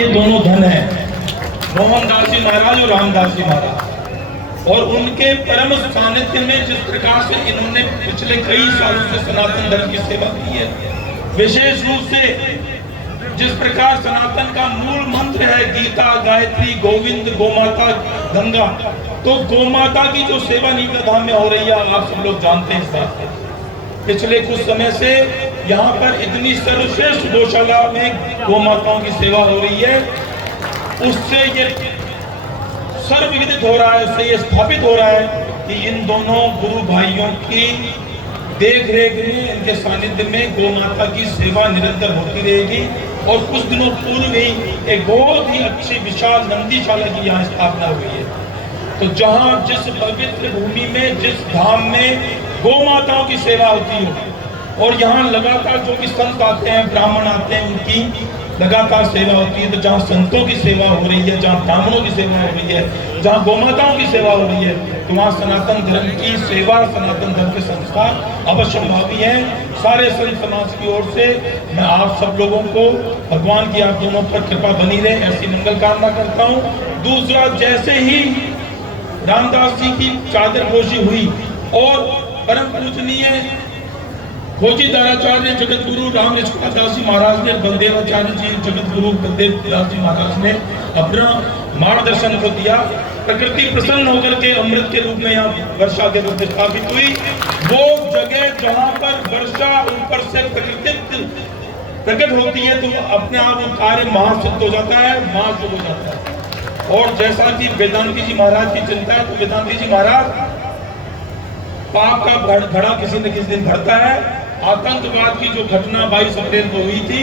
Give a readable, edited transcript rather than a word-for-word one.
ये दोनों धन है, मोहनदास जी महाराज और रामदास जी महाराज। और उनके परम सानिध्य में जिस प्रकार से इन्होंने पिछले कई सालों से सनातन धर्म की सेवा की है, विशेष रूप से जिस प्रकार सनातन का मूल मंत्र है गीता, गायत्री, गोविंद, गोमाता, गंगा, तो गोमाता की जो सेवा नीमच धाम में हो रही है आप सब लोग जानते हैं। साथ पिछले कुछ समय से यहाँ पर इतनी सर्वश्रेष्ठ गौशाला में गोमाताओं की सेवा हो रही है, उससे ये सर्वविदित हो रहा है, उससे ये स्थापित हो रहा है कि इन दोनों गुरु भाइयों की देख रेख में, इनके सानिध्य में गोमाता की सेवा निरंतर होती रहेगी। और कुछ दिनों पूर्व ही एक बहुत ही अच्छी विशाल नंदीशाला की यहाँ स्थापना हुई है। तो जहाँ जिस पवित्र भूमि में, जिस धाम में गोमाताओं की सेवा होती है और यहाँ लगातार जो कि संत आते हैं, ब्राह्मण आते हैं, उनकी लगातार सेवा होती है। तो जहाँ संतों की सेवा हो रही है, जहाँ ब्राह्मणों की सेवा हो रही है, जहाँ गोमाताओं की सेवा हो रही है, तो वहाँ सनातन धर्म की सेवा, सनातन धर्म के संस्कार अवश्यंभावी हैं। सारे संत समाज की ओर से मैं आप सब लोगों को भगवान की आप दोनों पर कृपा बनी रहे, ऐसी मंगल कामना करता हूँ। दूसरा, जैसे ही रामदास जी की चादर पोशी हुई और परम पूजनीय खोजी दाराचार्य जगत गुरु राम दास जी महाराज ने, बलदेवाचार्य जी जगत गुरु बलदेव दास जी महाराज ने अपना मार्गदर्शन को दिया। प्रकृति प्रसन्न होकर के अमृत के रूप में यहाँ वर्षा के रूप में स्थापित हुई। वो जगह जहाँ पर वर्षा ऊपर से प्रकट होती है तो अपने आप वो कार्य महासिद्ध हो जाता है, महाशुभ हो जाता है। और जैसा कि वेदांती जी महाराज की चिंता है, तो वेदांती जी महाराज पाप का घड़ा किसी न किसी दिन भरता है। आतंकवाद की जो घटना 22 अप्रैल को हुई थी,